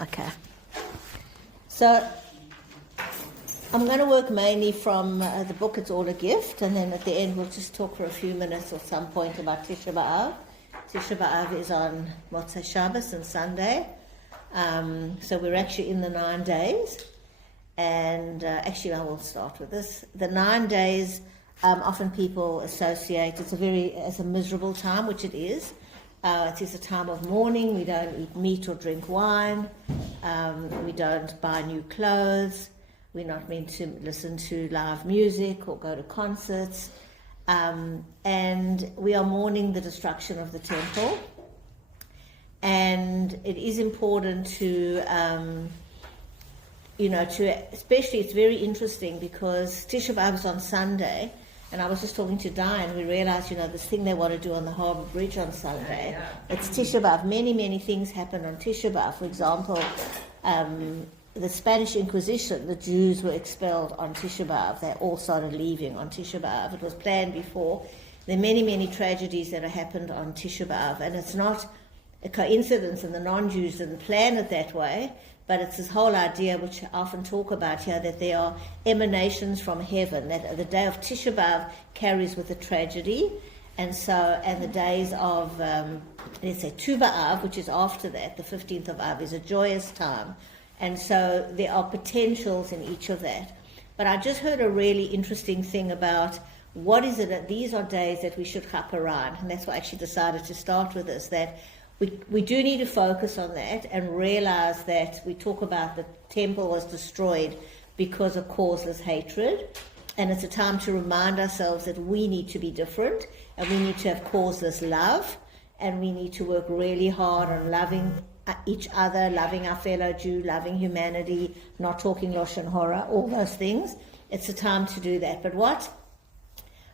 Okay. So I'm going to work mainly from the book It's All a Gift, and then at the end we'll just talk for a few minutes or some point about Tisha B'Av. Tisha B'Av is on Motzei Shabbos and Sunday. So we're actually in the 9 days. And actually I will start with this. The 9 days, often people associate as a miserable time, which it is. It is a time of mourning. We don't eat meat or drink wine. We don't buy new clothes. We're not meant to listen to live music or go to concerts. And we are mourning the destruction of the temple. And it is important to, especially it's very interesting because Tisha B'Av is on Sunday. And I was just talking to Diane, we realized, this thing they want to do on the Harbour Bridge on Sunday. Yeah. It's Tisha B'Av. Many, many things happen on Tisha B'Av. For example, the Spanish Inquisition, the Jews were expelled on Tisha B'Av. They all started leaving on Tisha B'Av. It was planned before. There are many, many tragedies that have happened on Tisha B'Av. And it's not a coincidence, and the non-Jews didn't plan it that way. But it's this whole idea, which I often talk about here, that there are emanations from heaven, that the day of Tisha B'Av carries with a tragedy. And the days of, let's say, Tu B'Av, which is after that, the 15th of Av, is a joyous time. And so there are potentials in each of that. But I just heard a really interesting thing about what is it that these are days that we should chap around. And that's why I actually decided to start with this, that we do need to focus on that and realize that we talk about the temple was destroyed because of causeless hatred. And it's a time to remind ourselves that we need to be different and we need to have causeless love and we need to work really hard on loving each other, loving our fellow Jew, loving humanity, not talking Lashon Hara, all those things. It's a time to do that. But what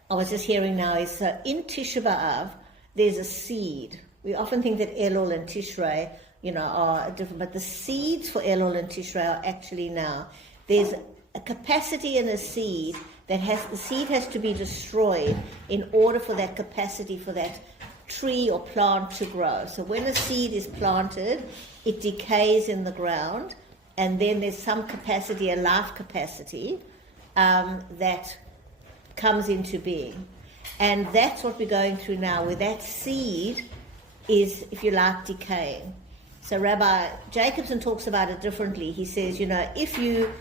I was just hearing now is in Tisha B'Av, there's a seed. We often think that Elul and Tishrei, are different, but the seeds for Elul and Tishrei are actually now. There's a capacity in a seed the seed has to be destroyed in order for that capacity for that tree or plant to grow. So when a seed is planted, it decays in the ground, and then there's some capacity, a life capacity, that comes into being. And that's what we're going through now, where that seed is, if you like, decaying. So Rabbi Jacobson talks about it differently. He says, if you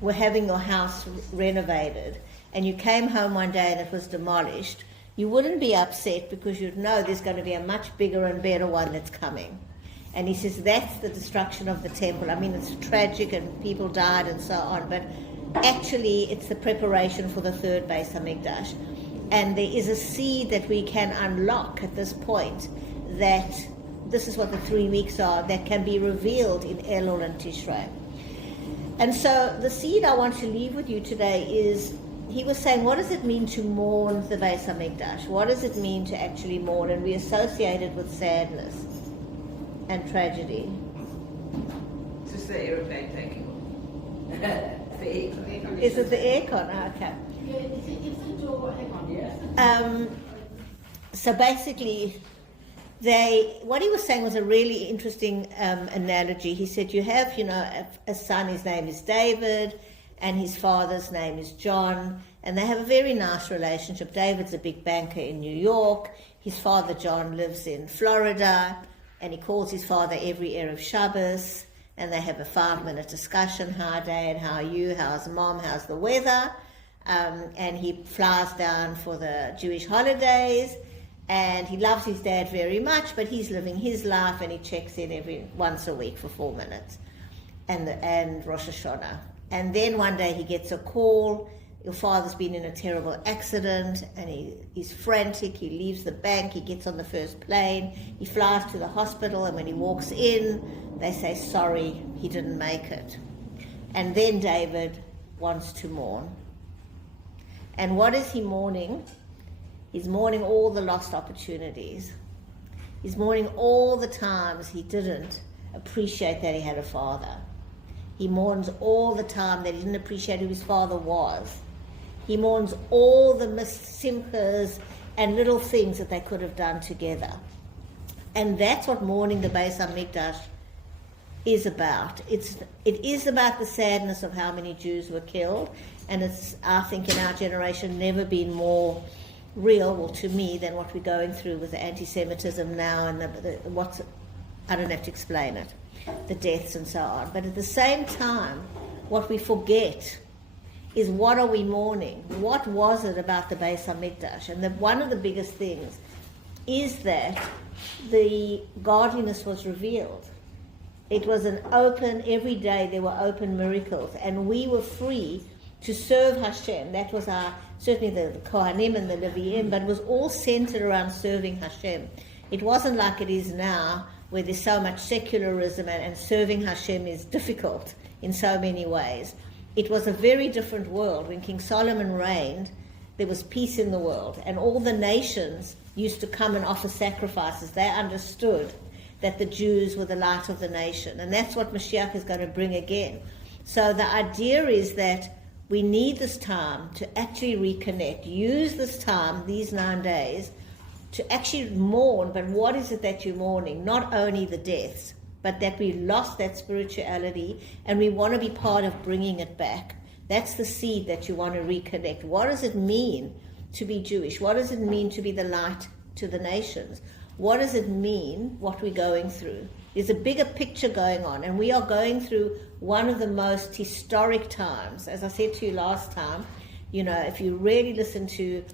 were having your house renovated and you came home one day and it was demolished, you wouldn't be upset because you'd know there's going to be a much bigger and better one that's coming. And he says that's the destruction of the temple. I mean, it's tragic and people died and so on, but actually it's the preparation for the third Beis HaMikdash. And there is a seed that we can unlock at this point, that this is what the 3 weeks are, that can be revealed in Elul and Tishrei. And so the seed I want to leave with you today is, he was saying, what does it mean to mourn the Beis HaMikdash? What does it mean to actually mourn? And we associate it with sadness and tragedy. It's just the aeroplane taking off. The aircon. Is it the aircon? Oh, okay. Yeah, it's the door, hang on. Yeah. So basically, what he was saying was a really interesting analogy. He said you have, a son, his name is David, and his father's name is John, and they have a very nice relationship. David's a big banker in New York. His father, John, lives in Florida, and he calls his father every Erev Shabbos, and they have a 5-minute discussion. Hi, Dad, how are you? How's Mom? How's the weather? And he flies down for the Jewish holidays, and he loves his dad very much, but he's living his life, and he checks in once a week for 4 minutes, and Rosh Hashanah. And then one day he gets a call, your father's been in a terrible accident, and he's frantic, he leaves the bank, he gets on the first plane, he flies to the hospital, and when he walks in, they say, sorry, he didn't make it. And then David wants to mourn. And what is he mourning? He's mourning all the lost opportunities. He's mourning all the times he didn't appreciate that he had a father. He mourns all the time that he didn't appreciate who his father was. He mourns all the missed simchas and little things that they could have done together. And that's what mourning the Beis HaMikdash is about. It is about the sadness of how many Jews were killed, and it's, I think, in our generation never been more real, well, to me, than what we're going through with the anti-Semitism now and what's, I don't have to explain it, the deaths and so on. But at the same time, what we forget is, what are we mourning? What was it about the Beis HaMikdash? And one of the biggest things is that the godliness was revealed. It was an open, every day there were open miracles, and we were free to serve Hashem. That was certainly the Kohanim and the Leviim, but it was all centered around serving Hashem. It wasn't like it is now, where there's so much secularism and serving Hashem is difficult in so many ways. It was a very different world. When King Solomon reigned, there was peace in the world, and all the nations used to come and offer sacrifices. They understood that the Jews were the light of the nation, and that's what Mashiach is going to bring again. So the idea is that we need this time to actually reconnect, use this time, these 9 days, to actually mourn. But what is it that you're mourning? Not only the deaths, but that we lost that spirituality, and we want to be part of bringing it back. That's the seed that you want to reconnect. What does it mean to be Jewish? What does it mean to be the light to the nations? What does it mean, what we're going through? There's a bigger picture going on, and we are going through one of the most historic times. As I said to you last time, if you really listen to,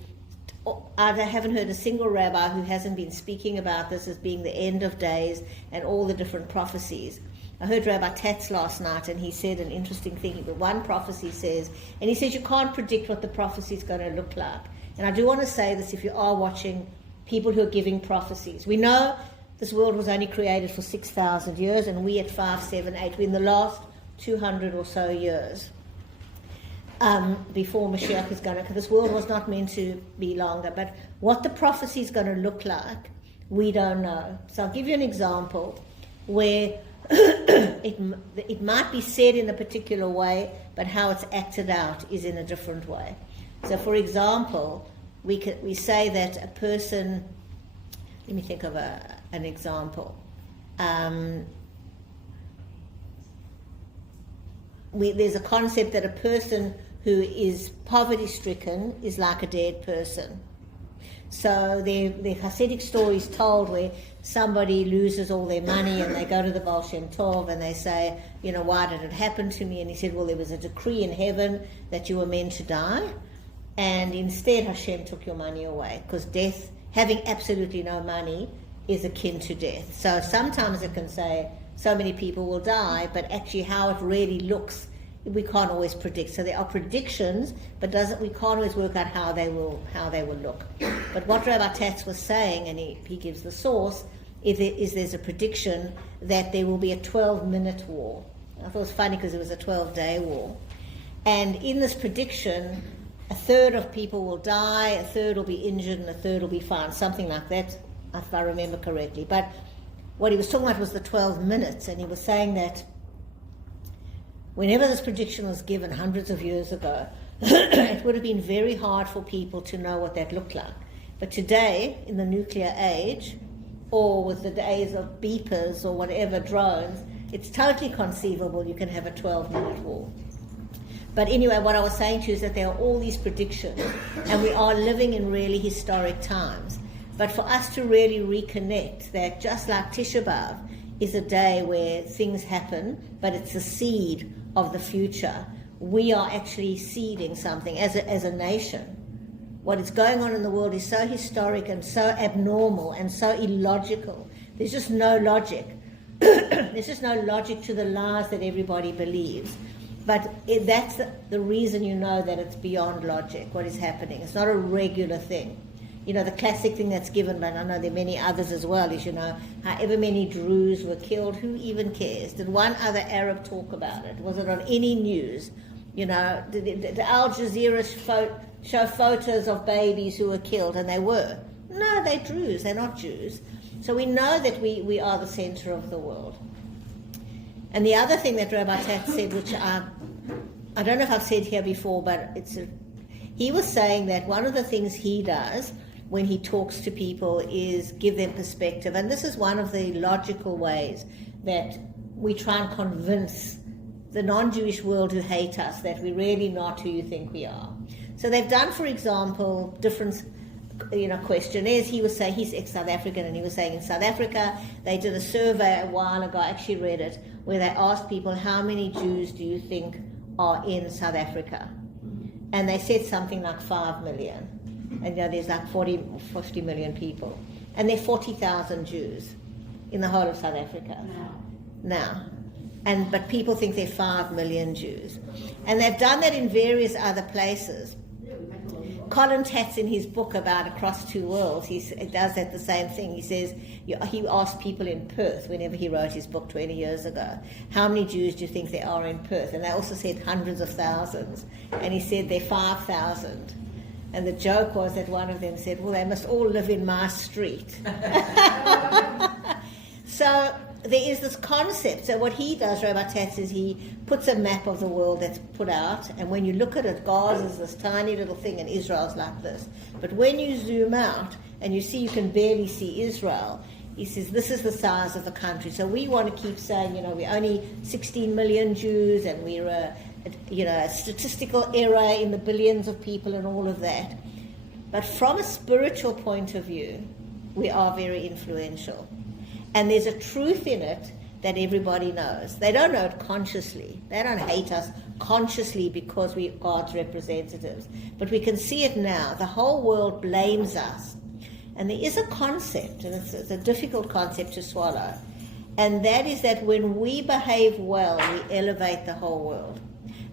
I haven't heard a single rabbi who hasn't been speaking about this as being the end of days and all the different prophecies. I heard Rabbi Tatz last night, and he said an interesting thing. One prophecy says, and he says you can't predict what the prophecy is going to look like. And I do want to say this, if you are watching people who are giving prophecies. We know this world was only created for 6,000 years, and we at 5, 7, 8, we're in the last 200 or so years before Mashiach is going to, because this world was not meant to be longer. But what the prophecy is going to look like, we don't know. So I'll give you an example where it might be said in a particular way, but how it's acted out is in a different way. So, for example, we say that a person, let me think of an example. There's a concept that a person who is poverty-stricken is like a dead person. So the Hasidic story is told where somebody loses all their money and they go to the Baal Shem Tov and they say, why did it happen to me? And he said, well, there was a decree in heaven that you were meant to die, and instead Hashem took your money away, because death, having absolutely no money, is akin to death. So sometimes it can say so many people will die, but actually how it really looks, we can't always predict. So there are predictions, but we can't always work out how they will look. But what Rabbi Tatz was saying, and he gives the source, is there's a prediction that there will be a 12-minute war. I thought it was funny because it was a 12-day war. And in this prediction, a third of people will die, a third will be injured, and a third will be fine. Something like that, if I remember correctly. But what he was talking about was the 12 minutes, and he was saying that whenever this prediction was given hundreds of years ago, it would have been very hard for people to know what that looked like. But today, in the nuclear age, or with the days of beepers or whatever, drones, it's totally conceivable you can have a 12-minute war. But anyway, what I was saying to you is that there are all these predictions, and we are living in really historic times. But for us to really reconnect, that just like Tisha B'Av is a day where things happen, but it's a seed of the future, we are actually seeding something as a nation. What is going on in the world is so historic and so abnormal and so illogical. There's just no logic. There's just no logic to the lies that everybody believes. But that's the reason you know that it's beyond logic, what is happening. It's not a regular thing. The classic thing that's given, but I know there are many others as well, is, however many Druze were killed, who even cares? Did one other Arab talk about it? Was it on any news? Did Al Jazeera show photos of babies who were killed, and they were? No, they're Druze, they're not Jews. So we know that we are the center of the world. And the other thing that Rabbi Tatz said, which I don't know if I've said here before, but he was saying that one of the things he does when he talks to people is give them perspective. And this is one of the logical ways that we try and convince the non-Jewish world who hate us that we're really not who you think we are. So they've done, for example, different questionnaires. He was saying, he's ex-South African, and he was saying in South Africa they did a survey a while ago, I actually read it, where they asked people, how many Jews do you think are in South Africa? And they said something like 5 million. And there's like 50 million people. And there are 40,000 Jews in the whole of South Africa. Now. But people think there are 5 million Jews. And they've done that in various other places. Colin Tatz, in his book about Across Two Worlds, he does that the same thing. He says, he asked people in Perth, whenever he wrote his book 20 years ago, how many Jews do you think there are in Perth? And they also said hundreds of thousands. And he said there are 5,000. And the joke was that one of them said, well, they must all live in my street. So there is this concept. So what he does, Rabbi Tatz, is he puts a map of the world that's put out, and when you look at it, Gaza is this tiny little thing and Israel's like this. But when you zoom out and you see you can barely see Israel, he says this is the size of the country. So we want to keep saying, we're only 16 million Jews, and we're a statistical error in the billions of people and all of that. But from a spiritual point of view, we are very influential. And there's a truth in it that everybody knows. They don't know it consciously. They don't hate us consciously because we're God's representatives. But we can see it now. The whole world blames us. And there is a concept, and it's a difficult concept to swallow, and that is that when we behave well, we elevate the whole world.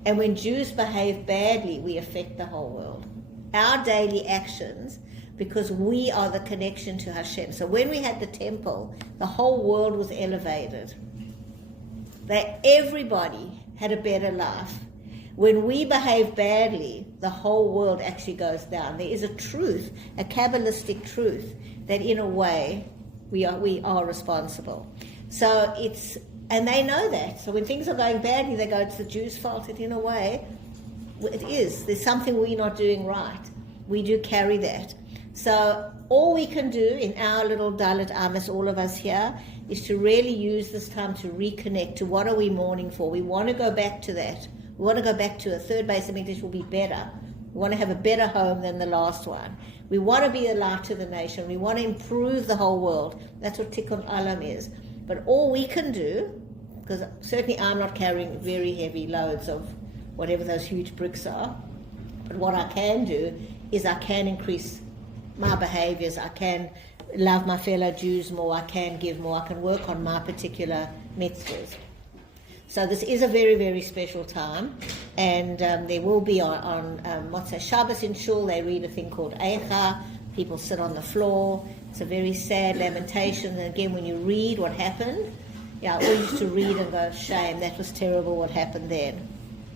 And when Jews behave badly, we affect the whole world. Our daily actions, because we are the connection to Hashem. So when we had the temple, the whole world was elevated. Everybody had a better life. When we behave badly, the whole world actually goes down. There is a truth, a Kabbalistic truth, that in a way we are responsible. So and they know that. So when things are going badly, they go, it's the Jews' fault. And in a way, it is. There's something we're not doing right. We do carry that. So all we can do in our little Dalit Amas, all of us here, is to really use this time to reconnect to what are we mourning for. We want to go back to that. We want to go back to a third base of English will be better. We want to have a better home than the last one. We want to be a light to the nation. We want to improve the whole world. That's what Tikkun Olam is. But all we can do, because certainly I'm not carrying very heavy loads of whatever those huge bricks are, but what I can do is I can increase my behaviors. I can love my fellow Jews more. I can give more. I can work on my particular mitzvahs. So this is a very, very special time, and there will be on Motzei Shabbos in Shul, they read a thing called Eicha. People sit on the floor. It's a very sad lamentation. And again, when you read what happened, I always used to read and go, shame, that was terrible what happened then.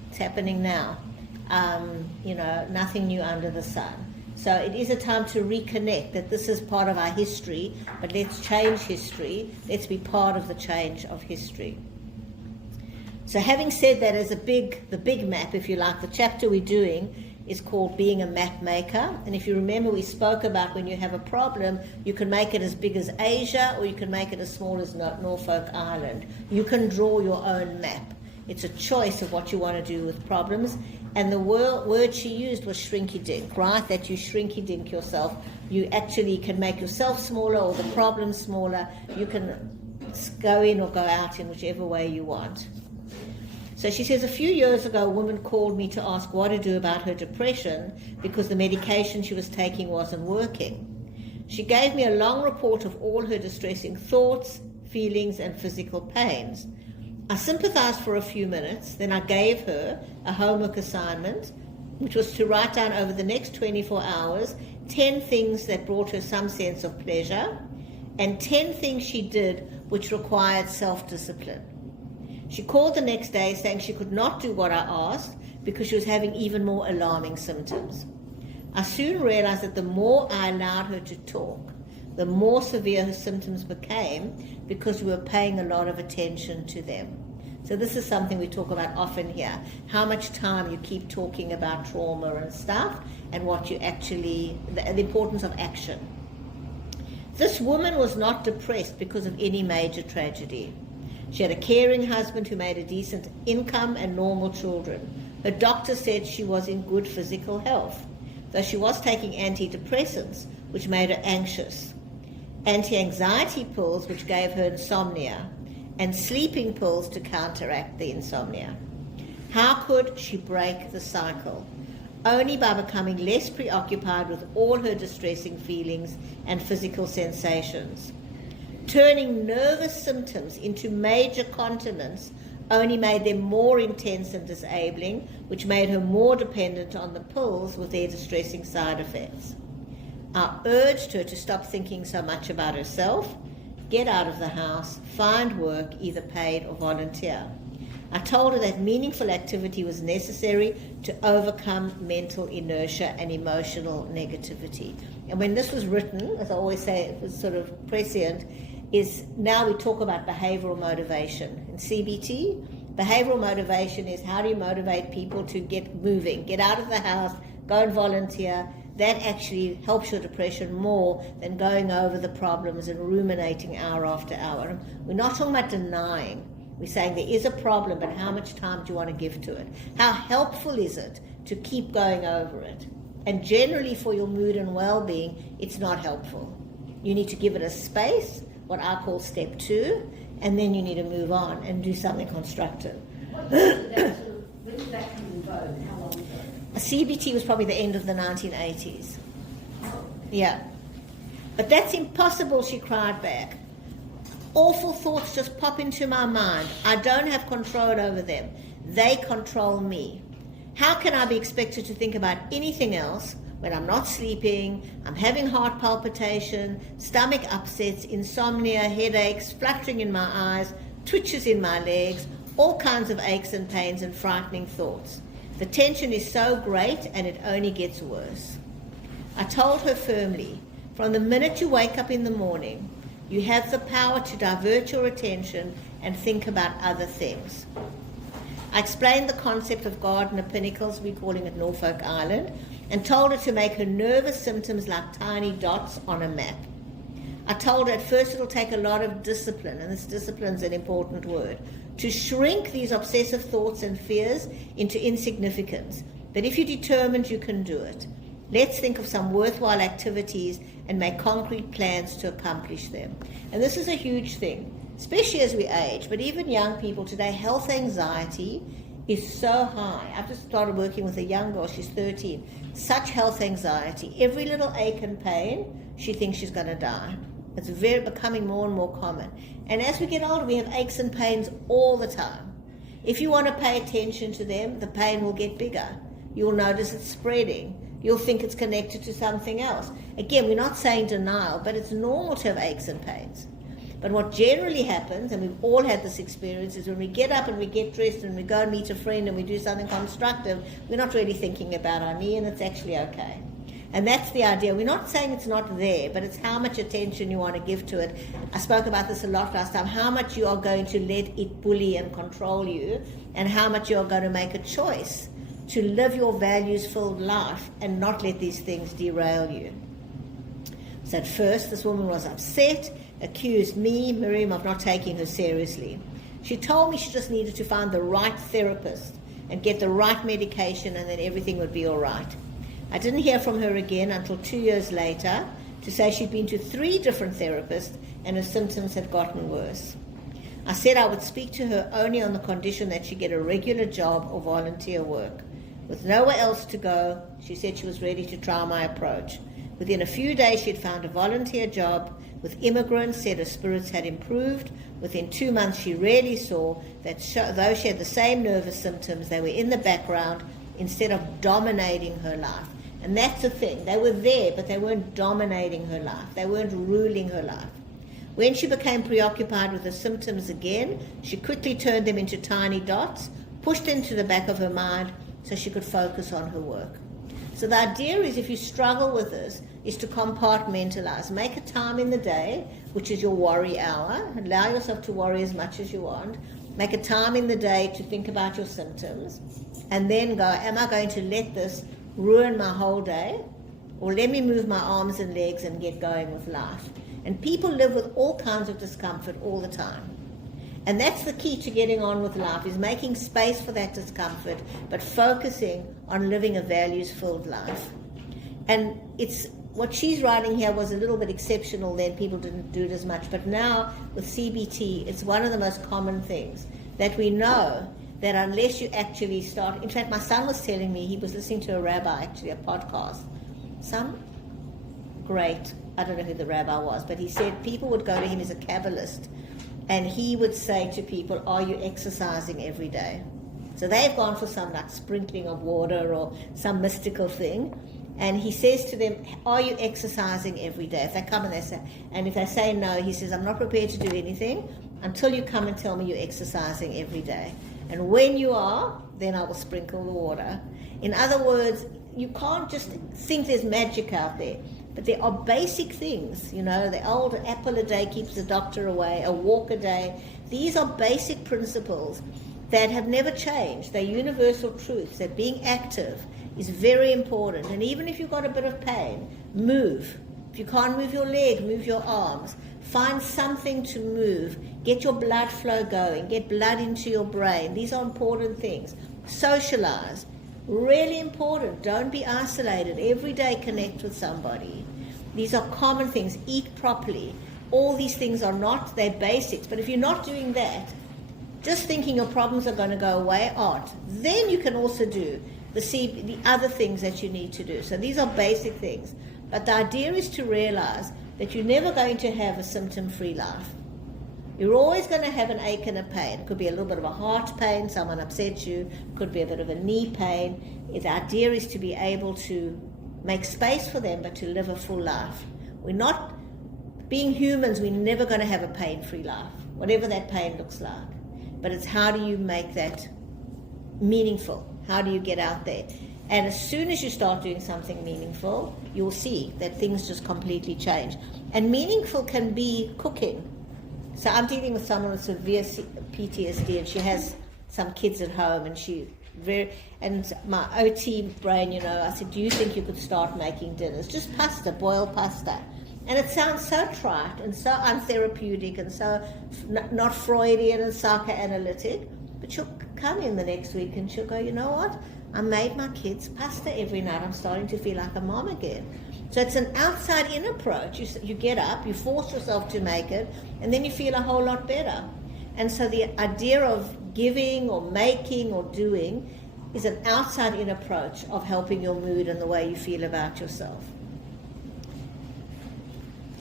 It's happening now. Nothing new under the sun. So it is a time to reconnect that this is part of our history, but let's change history. Let's be part of the change of history. So having said that, as the big map, if you like, the chapter we're doing is called Being a Map Maker. And if you remember, we spoke about when you have a problem, you can make it as big as Asia, or you can make it as small as Norfolk Island. You can draw your own map. It's a choice of what you want to do with problems. And the word she used was shrinky-dink, right? That you shrinky-dink yourself. You actually can make yourself smaller or the problem smaller. You can go in or go out in whichever way you want. So she says, a few years ago, a woman called me to ask what to do about her depression because the medication she was taking wasn't working. She gave me a long report of all her distressing thoughts, feelings, and physical pains. I sympathized for a few minutes, then I gave her a homework assignment, which was to write down over the next 24 hours 10 things that brought her some sense of pleasure, and 10 things she did which required self-discipline. She called the next day saying she could not do what I asked because she was having even more alarming symptoms. I soon realized that the more I allowed her to talk, the more severe her symptoms became because we were paying a lot of attention to them. So this is something we talk about often here, how much time you keep talking about trauma and stuff and what you actually, the importance of action. This woman was not depressed because of any major tragedy. She had a caring husband who made a decent income and normal children. Her doctor said she was in good physical health, though she was taking antidepressants, which made her anxious, anti-anxiety pills, which gave her insomnia, and sleeping pills to counteract the insomnia. How could she break the cycle? Only by becoming less preoccupied with all her distressing feelings and physical sensations. Turning nervous symptoms into major continence only made them more intense and disabling, which made her more dependent on the pills with their distressing side effects. I urged her to stop thinking so much about herself, get out of the house, find work, either paid or volunteer. I told her that meaningful activity was necessary to overcome mental inertia and emotional negativity. And when this was written, as I always say, it was sort of prescient, is now we talk about behavioral motivation. In CBT, behavioral motivation is how do you motivate people to get moving, get out of the house, go and volunteer. That actually helps your depression more than going over the problems and ruminating hour after hour. We're not talking about denying. We're saying there is a problem, but how much time do you want to give to it? How helpful is it to keep going over it? And generally for your mood and well-being, it's not helpful. You need to give it a space, what I call step 2, and then you need to move on and do something constructive. When did that come and go? How long ago? CBT was probably the end of the 1980s. Yeah. But that's impossible, she cried back. Awful thoughts just pop into my mind. I don't have control over them. They control me. How can I be expected to think about anything else when I'm not sleeping, I'm having heart palpitation, stomach upsets, insomnia, headaches, fluttering in my eyes, twitches in my legs, all kinds of aches and pains and frightening thoughts. The tension is so great and it only gets worse. I told her firmly, from the minute you wake up in the morning, you have the power to divert your attention and think about other things. I explained the concept of Gardner Pinnacles, we're calling it Norfolk Island, and told her to make her nervous symptoms like tiny dots on a map. I told her at first it'll take a lot of discipline, and this discipline's an important word, to shrink these obsessive thoughts and fears into insignificance. But if you're determined, you can do it. Let's think of some worthwhile activities and make concrete plans to accomplish them. And this is a huge thing, especially as we age, but even young people today, health anxiety is so high. I've just started working with a young girl, she's 13, such health anxiety. Every little ache and pain, she thinks she's going to die. It's becoming more and more common. And as we get older, we have aches and pains all the time. If you want to pay attention to them, the pain will get bigger. You'll notice it's spreading. You'll think it's connected to something else. Again, we're not saying denial, but it's normal to have aches and pains. But what generally happens, and we've all had this experience, is when we get up and we get dressed and we go and meet a friend and we do something constructive, we're not really thinking about our knee and it's actually okay. And that's the idea. We're not saying it's not there, but it's how much attention you want to give to it. I spoke about this a lot last time, how much you are going to let it bully and control you, and how much you are going to make a choice to live your values-filled life and not let these things derail you. So at first, this woman was upset, accused me, Miriam, of not taking her seriously. She told me she just needed to find the right therapist and get the right medication, and then everything would be all right. I didn't hear from her again until 2 years later to say she'd been to 3 different therapists and her symptoms had gotten worse. I said I would speak to her only on the condition that she get a regular job or volunteer work. With nowhere else to go, she said she was ready to try my approach. Within a few days, she had found a volunteer job with immigrants, said her spirits had improved. Within 2 months, she really saw that though she had the same nervous symptoms, they were in the background instead of dominating her life. And that's the thing. They were there, but they weren't dominating her life. They weren't ruling her life. When she became preoccupied with the symptoms again, she quickly turned them into tiny dots, pushed them to the back of her mind so she could focus on her work. So the idea is, if you struggle with this, is to compartmentalize. Make a time in the day, which is your worry hour. Allow yourself to worry as much as you want. Make a time in the day to think about your symptoms. And then go, am I going to let this ruin my whole day? Or let me move my arms and legs and get going with life. And people live with all kinds of discomfort all the time. And that's the key to getting on with life, is making space for that discomfort, but focusing on living a values-filled life. And it's what she's writing here was a little bit exceptional then. People didn't do it as much. But now with CBT, it's one of the most common things that we know that unless you actually start... In fact, my son was telling me, he was listening to a rabbi, actually, a podcast. Some great, I don't know who the rabbi was, but he said people would go to him as a Kabbalist, and he would say to people, are you exercising every day? So they've gone for some like sprinkling of water or some mystical thing. And he says to them, are you exercising every day? If they come and they say, and if they say no, he says, I'm not prepared to do anything until you come and tell me you're exercising every day. And when you are, then I will sprinkle the water. In other words, you can't just think there's magic out there. But there are basic things, the old apple a day keeps the doctor away, a walk a day. These are basic principles that have never changed. They're universal truths, that being active is very important. And even if you've got a bit of pain, move. If you can't move your leg, move your arms. Find something to move. Get your blood flow going. Get blood into your brain. These are important things. Socialize. Really important. Don't be isolated. Every day connect with somebody. These are common things. Eat properly. All these things are not, they're basics. But if you're not doing that, just thinking your problems are going to go away aren't. Then you can also do the other things that you need to do. So these are basic things. But the idea is to realize that you're never going to have a symptom-free life. You're always going to have an ache and a pain. It could be a little bit of a heart pain, someone upset you, could be a bit of a knee pain. The idea is to be able to make space for them, but to live a full life. We're not, being humans, we're never going to have a pain-free life, whatever that pain looks like. But it's how do you make that meaningful? How do you get out there? And as soon as you start doing something meaningful, you'll see that things just completely change. And meaningful can be cooking. So I'm dealing with someone with severe PTSD, and she has some kids at home, and my OT brain, I said, do you think you could start making dinners? Just pasta, boiled pasta. And it sounds so trite and so untherapeutic and so not Freudian and psychoanalytic, but she'll come in the next week and she'll go, you know what? I made my kids pasta every night. I'm starting to feel like a mom again. So it's an outside-in approach. You get up, you force yourself to make it, and then you feel a whole lot better. And so the idea of giving or making or doing is an outside-in approach of helping your mood and the way you feel about yourself.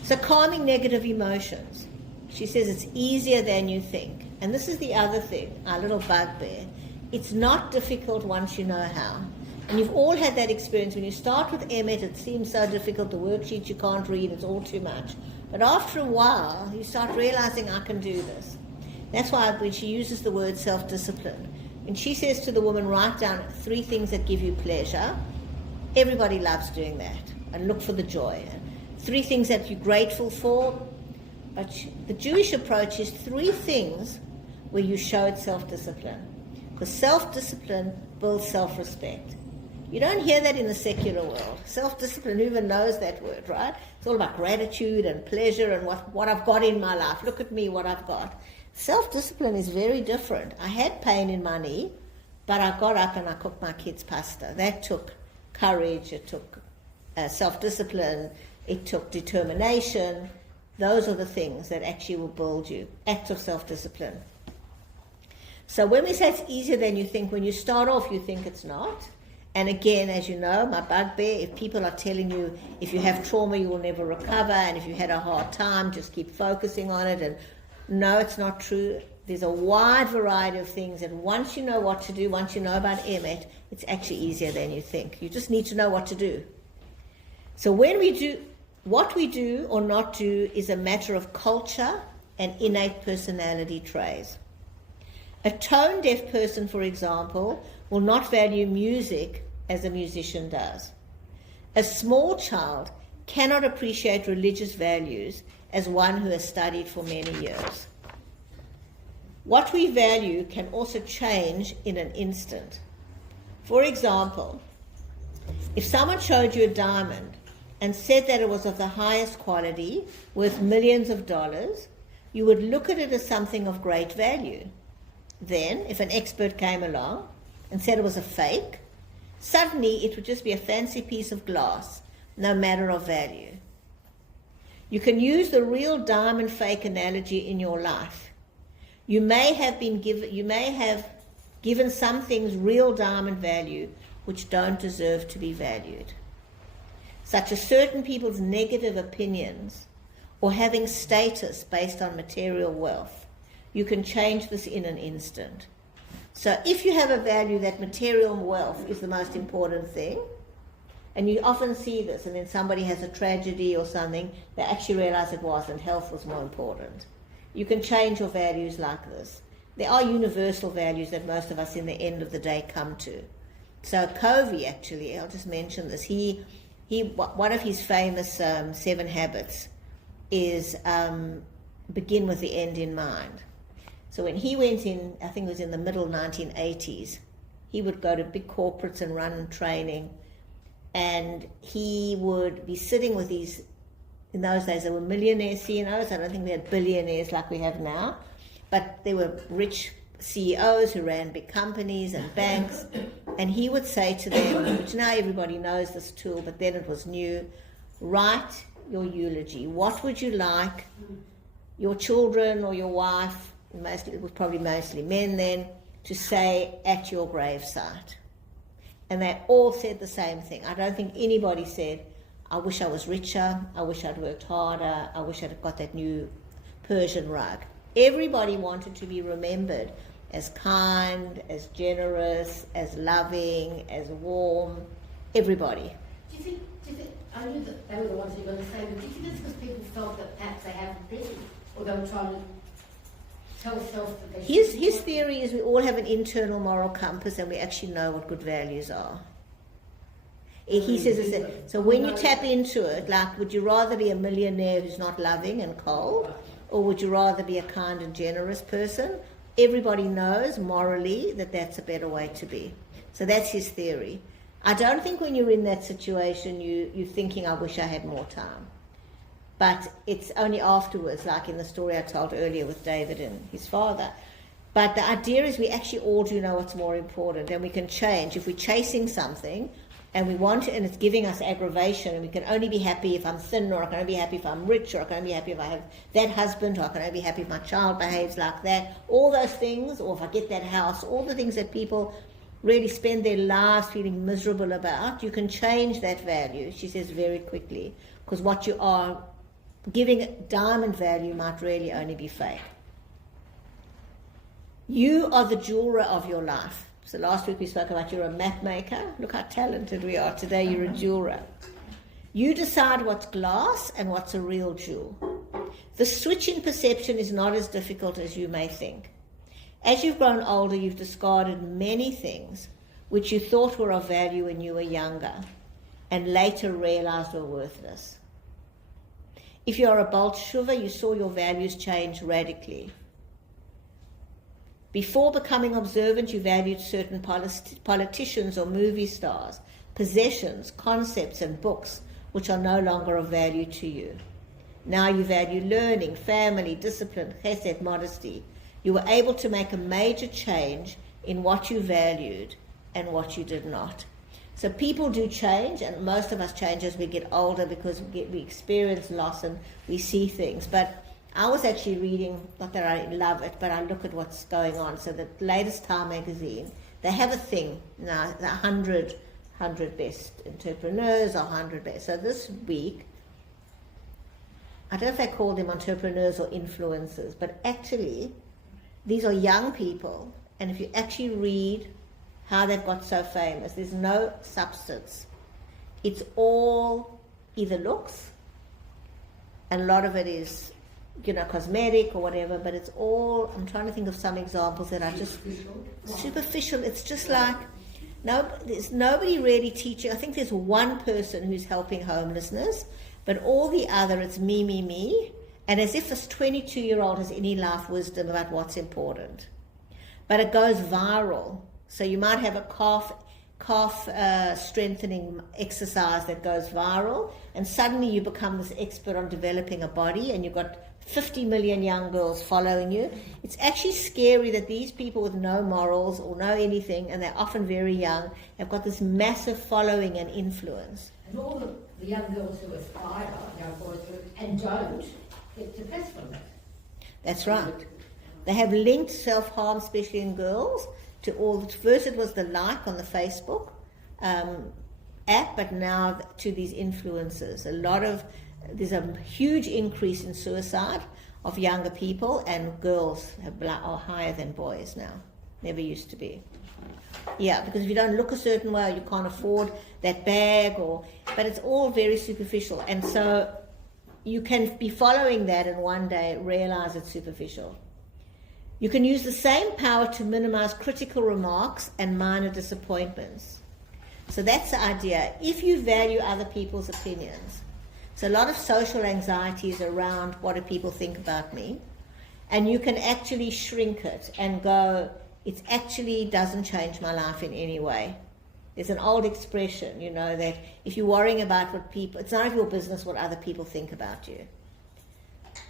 So calming negative emotions. She says it's easier than you think. And this is the other thing, our little bugbear. It's not difficult once you know how. And you've all had that experience. When you start with Emmet, it seems so difficult. The worksheets you can't read, it's all too much. But after a while, you start realizing, I can do this. That's why when she uses the word self-discipline, and she says to the woman, write down 3 things that give you pleasure. Everybody loves doing that. And look for the joy. 3 things that you're grateful for. But the Jewish approach is 3 things where you show it self-discipline. Because self-discipline builds self-respect. You don't hear that in the secular world. Self-discipline, who even knows that word, right? It's all about gratitude and pleasure and what I've got in my life. Look at me, what I've got. Self-discipline is very different. I had pain in my knee, but I got up and I cooked my kids pasta. That took courage, it took self-discipline, it took determination. Those are the things that actually will build you. Acts of self-discipline. So when we say it's easier than you think, when you start off, you think it's not. And again, as you know, my bugbear, if people are telling you if you have trauma, you will never recover, and if you had a hard time, just keep focusing on it. And no, it's not true. There's a wide variety of things, and once you know what to do, once you know about Emmet, it's actually easier than you think. You just need to know what to do. So when we do, what we do or not do is a matter of culture and innate personality traits. A tone-deaf person, for example, will not value music as a musician does. A small child cannot appreciate religious values as one who has studied for many years. What we value can also change in an instant. For example, if someone showed you a diamond and said that it was of the highest quality, worth millions of dollars, you would look at it as something of great value. Then, if an expert came along and said it was a fake, suddenly it would just be a fancy piece of glass, no matter of value. You can use the real diamond fake analogy in your life. You may have given some things real diamond value which don't deserve to be valued, such as certain people's negative opinions or having status based on material wealth. You can change this in an instant. So if you have a value that material wealth is the most important thing, and you often see this, and then somebody has a tragedy or something, they actually realize it wasn't, health was more important. You can change your values like this. There are universal values that most of us in the end of the day come to. So Covey, actually, I'll just mention this, one of his famous 7 habits is begin with the end in mind. So when he went in, I think it was in the middle 1980s, he would go to big corporates and run training, and he would be sitting with these, in those days there were millionaire CEOs, I don't think we had billionaires like we have now, but there were rich CEOs who ran big companies and banks, and he would say to them, which now everybody knows this tool, but then it was new, write your eulogy. What would you like your children or your wife, it was probably mostly men then, to say at your gravesite? And they all said the same thing. I don't think anybody said, I wish I was richer, I wish I'd worked harder, I wish I'd got that new Persian rug. Everybody wanted to be remembered as kind, as generous, as loving, as warm. Everybody. Do you think, I knew that they were the ones you were going to say, but do you think it's because people felt that perhaps they haven't been, or they were trying to tell self that they should? His theory is we all have an internal moral compass and we actually know what good values are. He says, so when you tap into it, like, would you rather be a millionaire who's not loving and cold, or would you rather be a kind and generous person? Everybody knows morally that that's a better way to be. So that's his theory. I don't think when you're in that situation you're thinking, I wish I had more time. But it's only afterwards, like in the story I told earlier with David and his father. But the idea is we actually all do know what's more important, and we can change. If we're chasing something and we want it and it's giving us aggravation, and we can only be happy if I'm thin, or I can only be happy if I'm rich, or I can only be happy if I have that husband, or I can only be happy if my child behaves like that, all those things, or if I get that house, all the things that people really spend their lives feeling miserable about, you can change that value, she says, very quickly, because what you are giving diamond value might really only be fake. You are the jeweler of your life. So last week we spoke about you're a map maker. Look how talented we are. Today you're a jeweler. You decide what's glass and what's a real jewel. The switch in perception is not as difficult as you may think. As you've grown older, you've discarded many things which you thought were of value when you were younger and later realized were worthless. If you're a Bolshevik, you saw your values change radically. Before becoming observant, you valued certain politicians or movie stars, possessions, concepts and books which are no longer of value to you. Now you value learning, family, discipline, chesed, modesty. You were able to make a major change in what you valued and what you did not. So people do change, and most of us change as we get older because we experience loss and we see things. But I was actually reading, not that I love it, but I look at what's going on. So the latest Time magazine, they have a thing now, the 100 best entrepreneurs or 100 best. So this week, I don't know if they call them entrepreneurs or influencers, but actually these are young people, and if you actually read how they've got so famous, there's no substance. It's all either looks, and a lot of it is, cosmetic or whatever, but it's all, I'm trying to think of some examples that are just superficial. It's just like, there's nobody really teaching. I think there's one person who's helping homelessness, but all the other, it's me, and as if this 22-year-old has any life wisdom about what's important. But it goes viral. So you might have a calf strengthening exercise that goes viral, and suddenly you become this expert on developing a body, and you've got 50 million young girls following you. It's actually scary that these people with no morals or no anything, and they're often very young, have got this massive following and influence. And all the young girls who aspire, young boys who, and don't, get depressed from it. That's right. They have linked self-harm, especially in girls, to all. First it was the like on the Facebook app, but now to these influencers. There's a huge increase in suicide of younger people, and girls are higher than boys now. Never used to be. Yeah, because if you don't look a certain way, or you can't afford that bag, but it's all very superficial. And so you can be following that and one day realize it's superficial. You can use the same power to minimize critical remarks and minor disappointments. So that's the idea. If you value other people's opinions, so a lot of social anxiety is around what do people think about me, and you can actually shrink it and go, it actually doesn't change my life in any way. There's an old expression, that if you're worrying about what people, it's none of your business what other people think about you.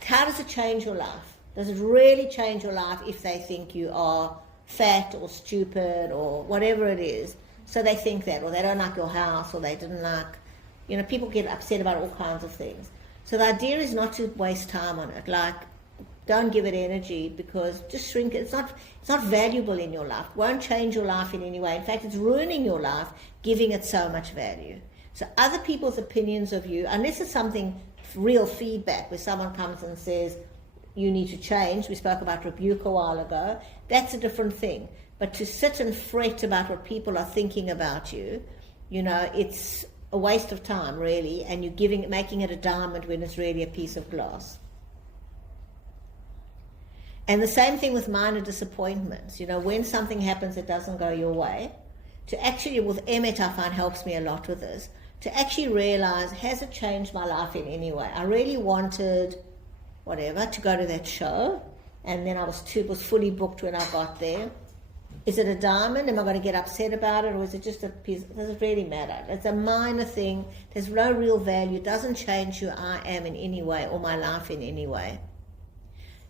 How does it change your life? Does it really change your life if they think you are fat or stupid or whatever it is? So they think that, or they don't like your house, or they didn't like, people get upset about all kinds of things. So the idea is not to waste time on it. Like, don't give it energy, because just shrink it. It's not valuable in your life. It won't change your life in any way. In fact, it's ruining your life, giving it so much value. So other people's opinions of you, unless it's something real feedback, where someone comes and says, you need to change. We spoke about rebuke a while ago. That's a different thing. But to sit and fret about what people are thinking about you, it's a waste of time, really, and you're making it a diamond when it's really a piece of glass. And the same thing with minor disappointments. When something happens that doesn't go your way, to actually, with Emmett, I find helps me a lot with this, to actually realize, has it changed my life in any way? I really wanted, to go to that show, and then I was fully booked when I got there. Is it a diamond? Am I going to get upset about it? Or is it just a piece? Does it really matter? It's a minor thing. There's no real value. It doesn't change who I am in any way, or my life in any way.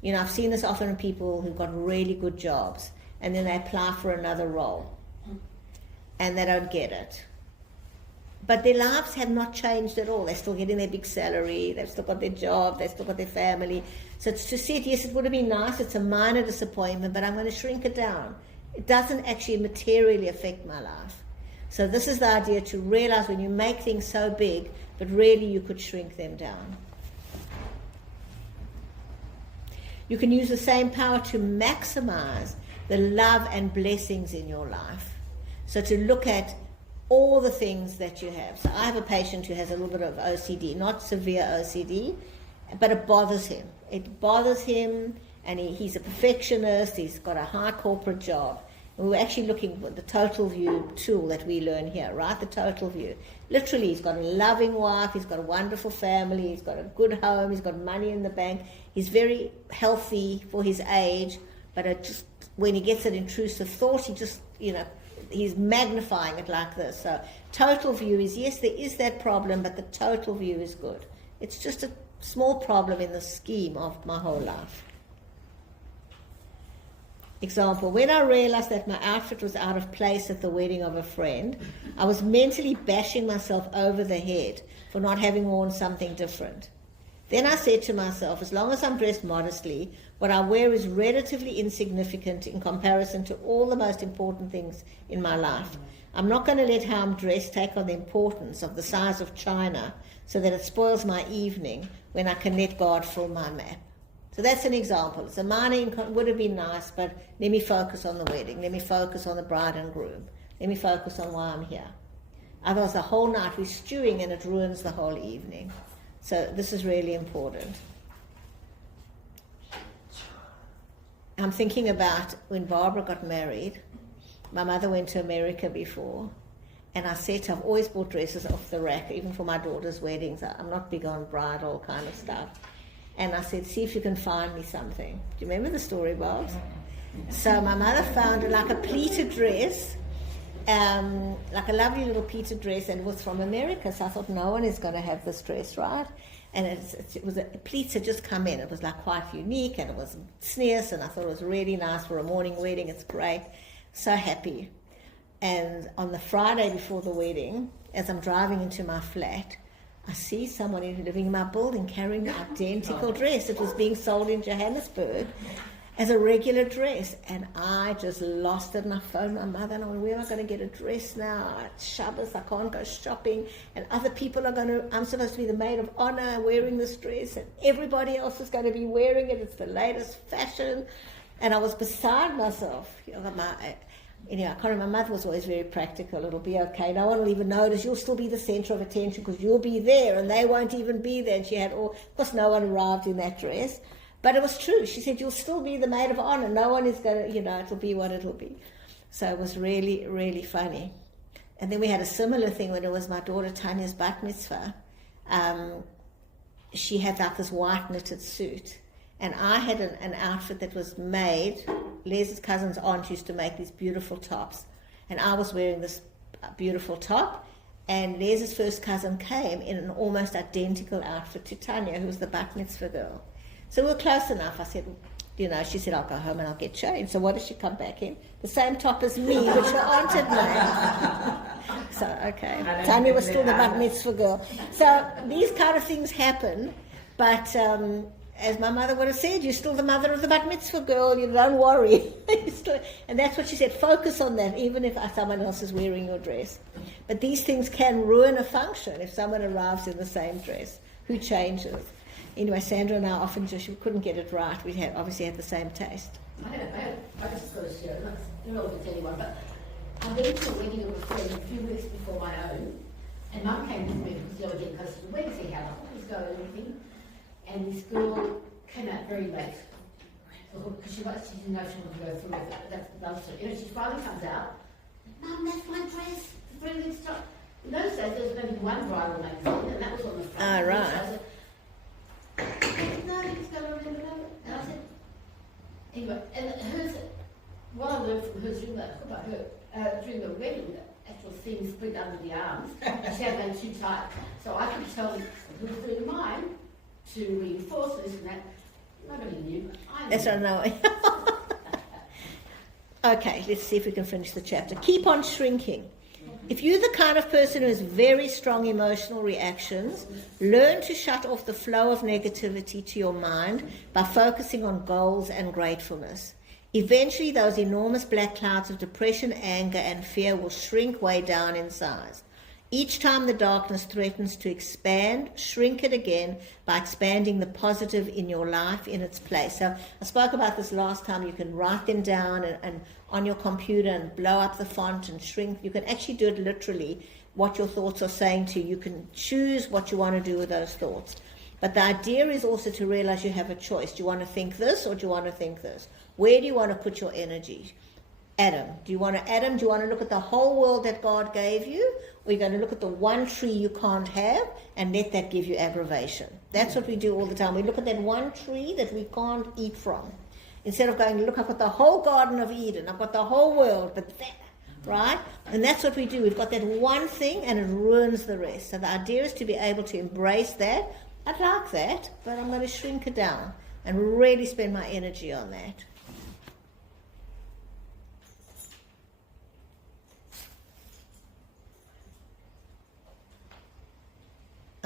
I've seen this often in people who've got really good jobs, and then they apply for another role, and they don't get it. But their lives have not changed at all. They're still getting their big salary. They've still got their job. They've still got their family. So it's to see it, yes, it would have been nice. It's a minor disappointment, but I'm going to shrink it down. It doesn't actually materially affect my life. So this is the idea, to realize when you make things so big, but really you could shrink them down. You can use the same power to maximize the love and blessings in your life. So to look at all the things that you have. So I have a patient who has a little bit of OCD, not severe OCD, but it bothers him. It bothers him, and he's a perfectionist. He's got a high corporate job. And we're actually looking at the total view tool that we learn here, right? The total view. Literally, he's got a loving wife. He's got a wonderful family. He's got a good home. He's got money in the bank. He's very healthy for his age, but it just, when he gets an intrusive thought, he just, he's magnifying it like this. So total view is, yes, there is that problem, but the total view is good. It's just a small problem in the scheme of my whole life. Example, when I realized that my outfit was out of place at the wedding of a friend, I was mentally bashing myself over the head for not having worn something different. Then I said to myself, as long as I'm dressed modestly, what I wear is relatively insignificant in comparison to all the most important things in my life. I'm not going to let how I'm dressed take on the importance of the size of China so that it spoils my evening when I can let God fill my map. So that's an example. It's a minor would have been nice, but let me focus on the wedding. Let me focus on the bride and groom. Let me focus on why I'm here. Otherwise, the whole night we're stewing and it ruins the whole evening. So this is really important. I'm thinking about when Barbara got married. My mother went to America before, and I said I've always bought dresses off the rack, even for my daughter's weddings. I'm not big on bridal kind of stuff. And I said, see if you can find me something. Do you remember the story, Bobs? So my mother found like a pleated dress, like a lovely little pleated dress, and it was from America. So I thought, no one is going to have this dress, right? And it was pleats had just come in. It was like quite unique, and it was sneers, and I thought it was really nice for a morning wedding. It's great, so happy. And on the Friday before the wedding, as I'm driving into my flat, I see someone living in my building carrying the identical dress. It was being sold in Johannesburg as a regular dress, and I just lost it. And I phoned my mother, and I went, where am I going to get a dress now? It's Shabbos, I can't go shopping, and other people are going to, I'm supposed to be the maid of honor wearing this dress, and everybody else is going to be wearing it. It's the latest fashion. And I was beside myself. Anyway, I can't remember. My mother was always very practical. It'll be okay. No one will even notice. You'll still be the centre of attention because you'll be there, and they won't even be there. And she had all, of course, no one arrived in that dress. But it was true. She said, you'll still be the maid of honor. No one is going to, it'll be what it'll be. So it was really, really funny. And then we had a similar thing when it was my daughter Tanya's bat mitzvah. She had like this white knitted suit. And I had an outfit that was made. Les's cousin's aunt used to make these beautiful tops. And I was wearing this beautiful top. And Les's first cousin came in an almost identical outfit to Tanya, who was the bat mitzvah girl. So we were close enough. I said, she said, I'll go home and I'll get changed. So what does she come back in? The same top as me, which her aunt had made. So, okay. Tanya was still the bat mitzvah girl. So these kind of things happen. But as my mother would have said, you're still the mother of the bat mitzvah girl. You don't worry. And that's what she said. Focus on that, even if someone else is wearing your dress. But these things can ruin a function if someone arrives in the same dress. Who changes? Anyway, Sandra and I often we couldn't get it right. We obviously had the same taste. I just got to share, not all with anyone, but I went to a wedding of a friend a few weeks before my own, and Mum came with me because they were getting close to the wedding, see how the was going and everything. And this girl came out very late because she didn't know she wanted to go through it. That's the love story. She finally comes out, Mum, that's my dress. The 3 weeks time. In those days, there was only one bridal magazine, and that was on the front. Ah, right. No, he's going to remember that. And I said, anyway, and hers, what I learned from her during the wedding, the actual thing split under the arms, she had them too tight. So I could tell who was doing mine to reinforce this and that. Nobody knew. I knew. That's what I know. Okay, let's see if we can finish the chapter. Keep on shrinking. If you're the kind of person who has very strong emotional reactions, learn to shut off the flow of negativity to your mind by focusing on goals and gratefulness. Eventually, those enormous black clouds of depression, anger, and fear will shrink way down in size. Each time the darkness threatens to expand, shrink it again by expanding the positive in your life in its place. So I spoke about this last time. You can write them down and on your computer and blow up the font and shrink. You can actually do it literally, what your thoughts are saying to you. You can choose what you want to do with those thoughts. But the idea is also to realize you have a choice. Do you want to think this or do you want to think this? Where do you want to put your energy? Adam, do you want to look at the whole world that God gave you, or are you going to look at the one tree you can't have and let that give you aggravation? That's what we do all the time. We look at that one tree that we can't eat from. Instead of going, look, I've got the whole Garden of Eden, I've got the whole world, but that, right? And that's what we do. We've got that one thing and it ruins the rest. So the idea is to be able to embrace that. I'd like that, but I'm going to shrink it down and really spend my energy on that.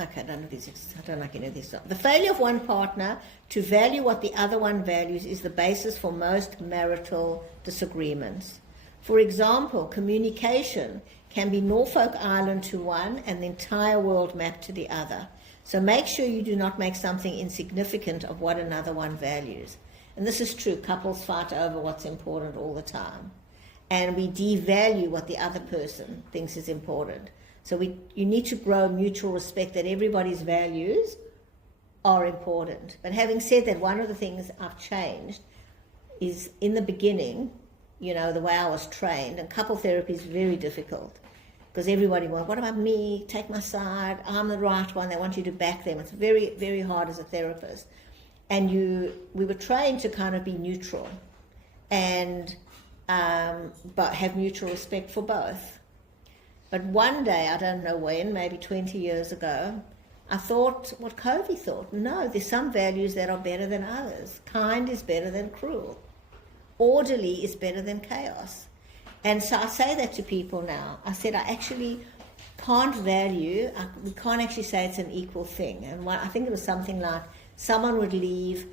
Okay, none of these. I don't like any of these. The failure of one partner to value what the other one values is the basis for most marital disagreements. For example, communication can be Norfolk Island to one and the entire world map to the other. So make sure you do not make something insignificant of what another one values. And this is true. Couples fight over what's important all the time. And we devalue what the other person thinks is important. So you need to grow mutual respect that everybody's values are important. But having said that, one of the things I've changed is in the beginning, the way I was trained, and couple therapy is very difficult because everybody wants, what about me? Take my side. I'm the right one. They want you to back them. It's very, very hard as a therapist. And we were trained to kind of be neutral and but have mutual respect for both. But one day, I don't know when, maybe 20 years ago, I thought what Covey thought. No, there's some values that are better than others. Kind is better than cruel. Orderly is better than chaos. And so I say that to people now. I said, I actually can't we can't actually say it's an equal thing. And I think it was something like someone would leave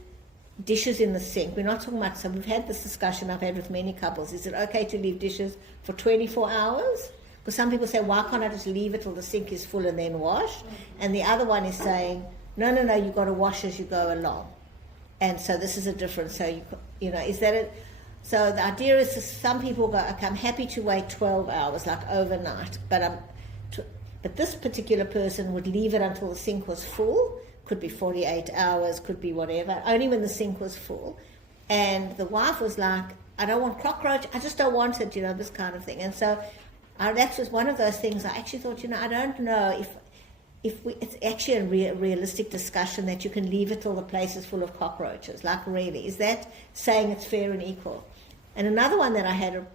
dishes in the sink. We're not talking about, so we've had this discussion I've had with many couples. Is it okay to leave dishes for 24 hours? Because some people say, why can't I just leave it till the sink is full and then wash? And the other one is saying, no, you've got to wash as you go along. And so this is a difference. So, is that it? So the idea is some people go, okay, I'm happy to wait 12 hours, like overnight, but this particular person would leave it until the sink was full. Could be 48 hours, could be whatever, only when the sink was full. And the wife was like, I don't want cockroach, I just don't want it, this kind of thing. And so that was one of those things I actually thought, I don't know if it's actually a realistic discussion that you can leave it till the place is full of cockroaches. Like, really, is that saying it's fair and equal? And another one that I had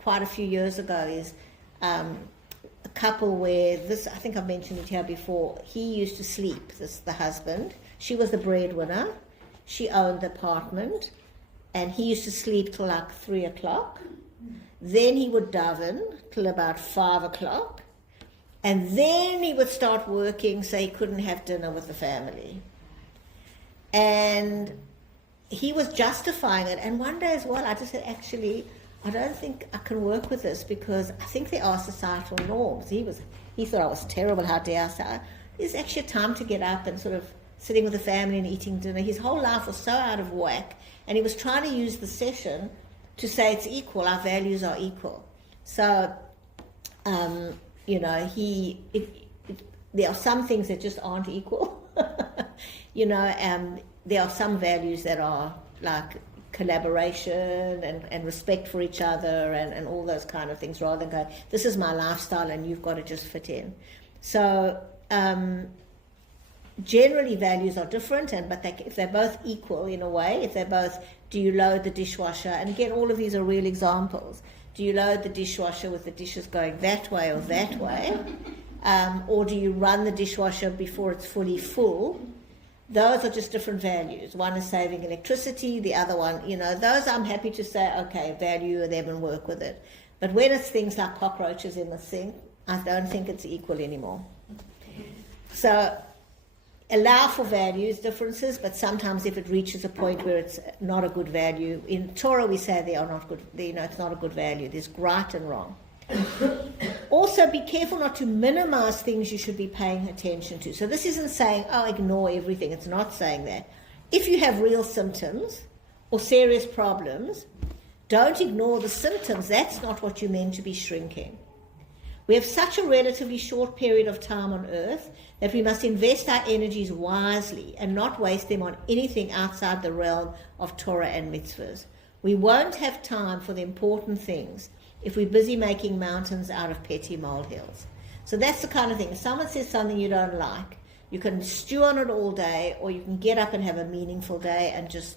quite a few years ago is a couple where I think I've mentioned it here before, he used to sleep, the husband. She was the breadwinner. She owned the apartment. And he used to sleep till like 3 o'clock. Then he would daven till about 5 o'clock. And then he would start working so he couldn't have dinner with the family. And he was justifying it. And one day as well, I just said, actually, I don't think I can work with this because I think there are societal norms. He thought I was terrible, how dare I say. There's actually a time to get up and sort of sitting with the family and eating dinner. His whole life was so out of whack. And he was trying to use the session to say it's equal, our values are equal. So, there are some things that just aren't equal. There are some values that are like collaboration and respect for each other and all those kind of things, rather than going, this is my lifestyle and you've got to just fit in. So generally values are different, but if they're both equal in a way, if they're both, do you load the dishwasher? And again, all of these are real examples. Do you load the dishwasher with the dishes going that way or that way? Or do you run the dishwasher before it's fully full? Those are just different values. One is saving electricity, the other one, those I'm happy to say, okay, value them and work with it. But when it's things like cockroaches in the sink, I don't think it's equal anymore. So allow for values differences, but sometimes if it reaches a point where it's not a good value, in Torah we say they are not good, it's not a good value. There's right and wrong. Also, be careful not to minimize things you should be paying attention to. So this isn't saying, ignore everything. It's not saying that. If you have real symptoms or serious problems, don't ignore the symptoms. That's not what you meant to be shrinking. We have such a relatively short period of time on earth that we must invest our energies wisely and not waste them on anything outside the realm of Torah and mitzvahs. We won't have time for the important things if we're busy making mountains out of petty molehills. So that's the kind of thing. If someone says something you don't like, you can stew on it all day, or you can get up and have a meaningful day and just...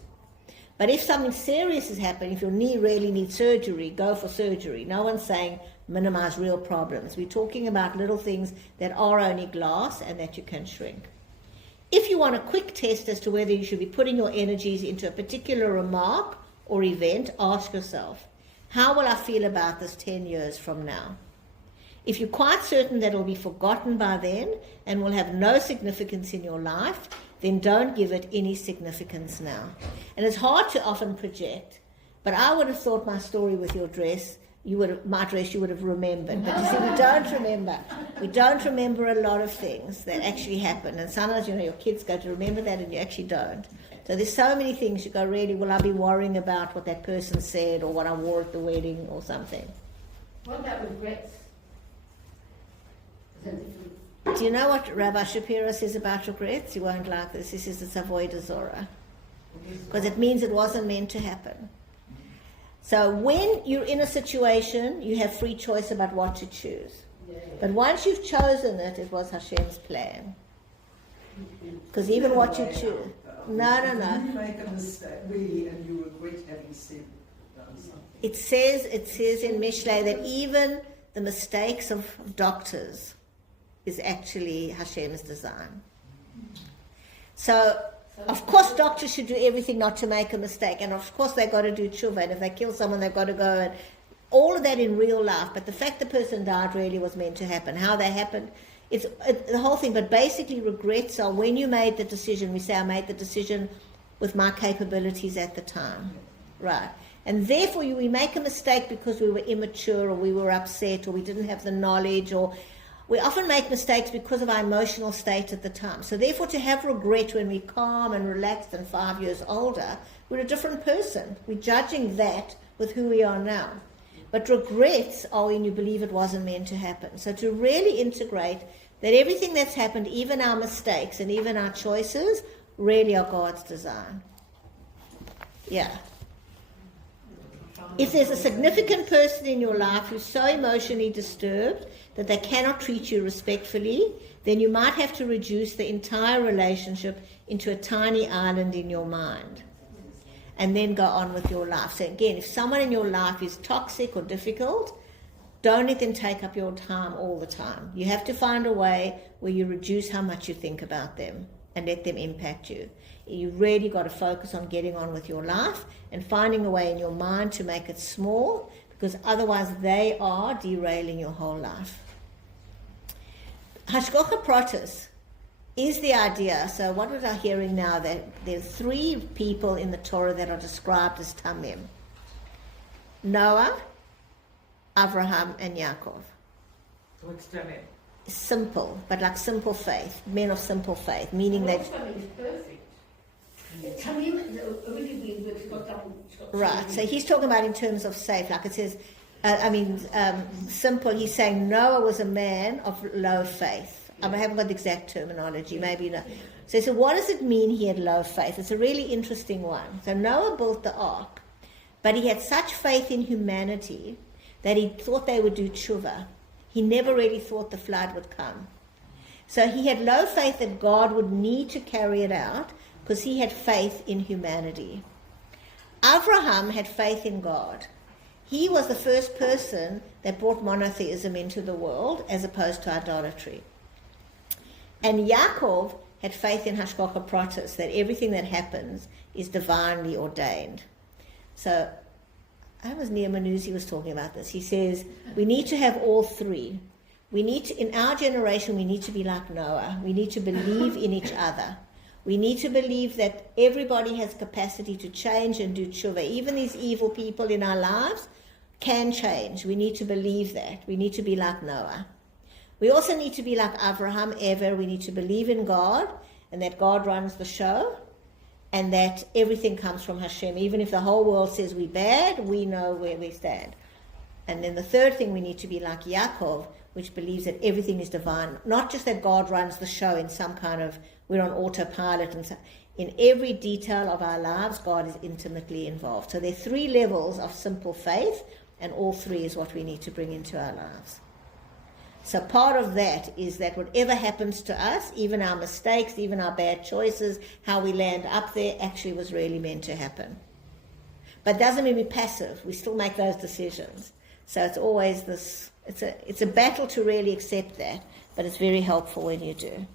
But if something serious is happening, if your knee really needs surgery, go for surgery. No one's saying minimize real problems. We're talking about little things that are only glass and that you can shrink. If you want a quick test as to whether you should be putting your energies into a particular remark or event, ask yourself, how will I feel about this 10 years from now? If you're quite certain that it'll be forgotten by then and will have no significance in your life, then don't give it any significance now. And it's hard to often project, but I would have thought my story with your dress, my dress you would have remembered. But you see, we don't remember. We don't remember a lot of things that actually happened. And sometimes, your kids go to remember that and you actually don't. So there's so many things you go, really, will I be worrying about what that person said or what I wore at the wedding or something? What about regrets? Do you know what Rabbi Shapiro says about regrets? You won't like this. He says it's avodah zorah. Because it means it wasn't meant to happen. So when you're in a situation, you have free choice about what to choose. But once you've chosen it, it was Hashem's plan. Because even what you choose... No. You make a mistake, really, and you regret having done something. It says in Mishlei that even the mistakes of doctors is actually Hashem's design. So, of course, doctors should do everything not to make a mistake. And of course, they've got to do tshuva. And if they kill someone, they've got to go and all of that in real life. But the fact the person died really was meant to happen. How that happened, it's the whole thing. But basically, regrets are when you made the decision. We say, I made the decision with my capabilities at the time. Right. And therefore, we make a mistake because we were immature or we were upset or we didn't have the knowledge, or we often make mistakes because of our emotional state at the time. So therefore, to have regret when we're calm and relaxed and 5 years older, we're a different person. We're judging that with who we are now. But regrets are when you believe it wasn't meant to happen. So to really integrate that everything that's happened, even our mistakes and even our choices, really are God's design. Yeah. If there's a significant person in your life who's so emotionally disturbed that they cannot treat you respectfully, then you might have to reduce the entire relationship into a tiny island in your mind and then go on with your life. So again, if someone in your life is toxic or difficult, don't let them take up your time all the time. You have to find a way where you reduce how much you think about them and let them impact you. You really got to focus on getting on with your life and finding a way in your mind to make it small, because otherwise they are derailing your whole life. Hashgacha Pratis is the idea. So what was I hearing now? That there are 3 people in the Torah that are described as Tamim. Noah, Abraham, and Yaakov. What's done it? Simple, but like simple faith. Men of simple faith, meaning that... perfect. Come in, originally it's got double. Right, so he's talking about in terms of safe, like it says, simple. He's saying Noah was a man of low faith. I haven't got the exact terminology, maybe no. So what does it mean he had low faith? It's a really interesting one. So Noah built the ark, but he had such faith in humanity that he thought they would do tshuva. He never really thought the flood would come. So he had low faith that God would need to carry it out because he had faith in humanity. Abraham had faith in God. He was the first person that brought monotheism into the world as opposed to idolatry. And Yaakov had faith in Hashgacha Pratis, that everything that happens is divinely ordained. So, I was near Manuzzi was talking about this. He says, we need to have all 3. We need to, in our generation, we need to be like Noah. We need to believe in each other. We need to believe that everybody has capacity to change and do tshuva. Even these evil people in our lives can change. We need to believe that. We need to be like Noah. We also need to be like Abraham ever. We need to believe in God and that God runs the show and that everything comes from Hashem. Even if the whole world says we're bad, we know where we stand. And then the third thing, we need to be like Yaakov, which believes that everything is divine. Not just that God runs the show in some kind of, we're on autopilot. And so, in every detail of our lives, God is intimately involved. So there are 3 levels of simple faith, and all 3 is what we need to bring into our lives. So part of that is that whatever happens to us, even our mistakes, even our bad choices, how we land up there, actually was really meant to happen. But it doesn't mean we're passive. We still make those decisions. So it's always this, it's a battle to really accept that, but it's very helpful when you do.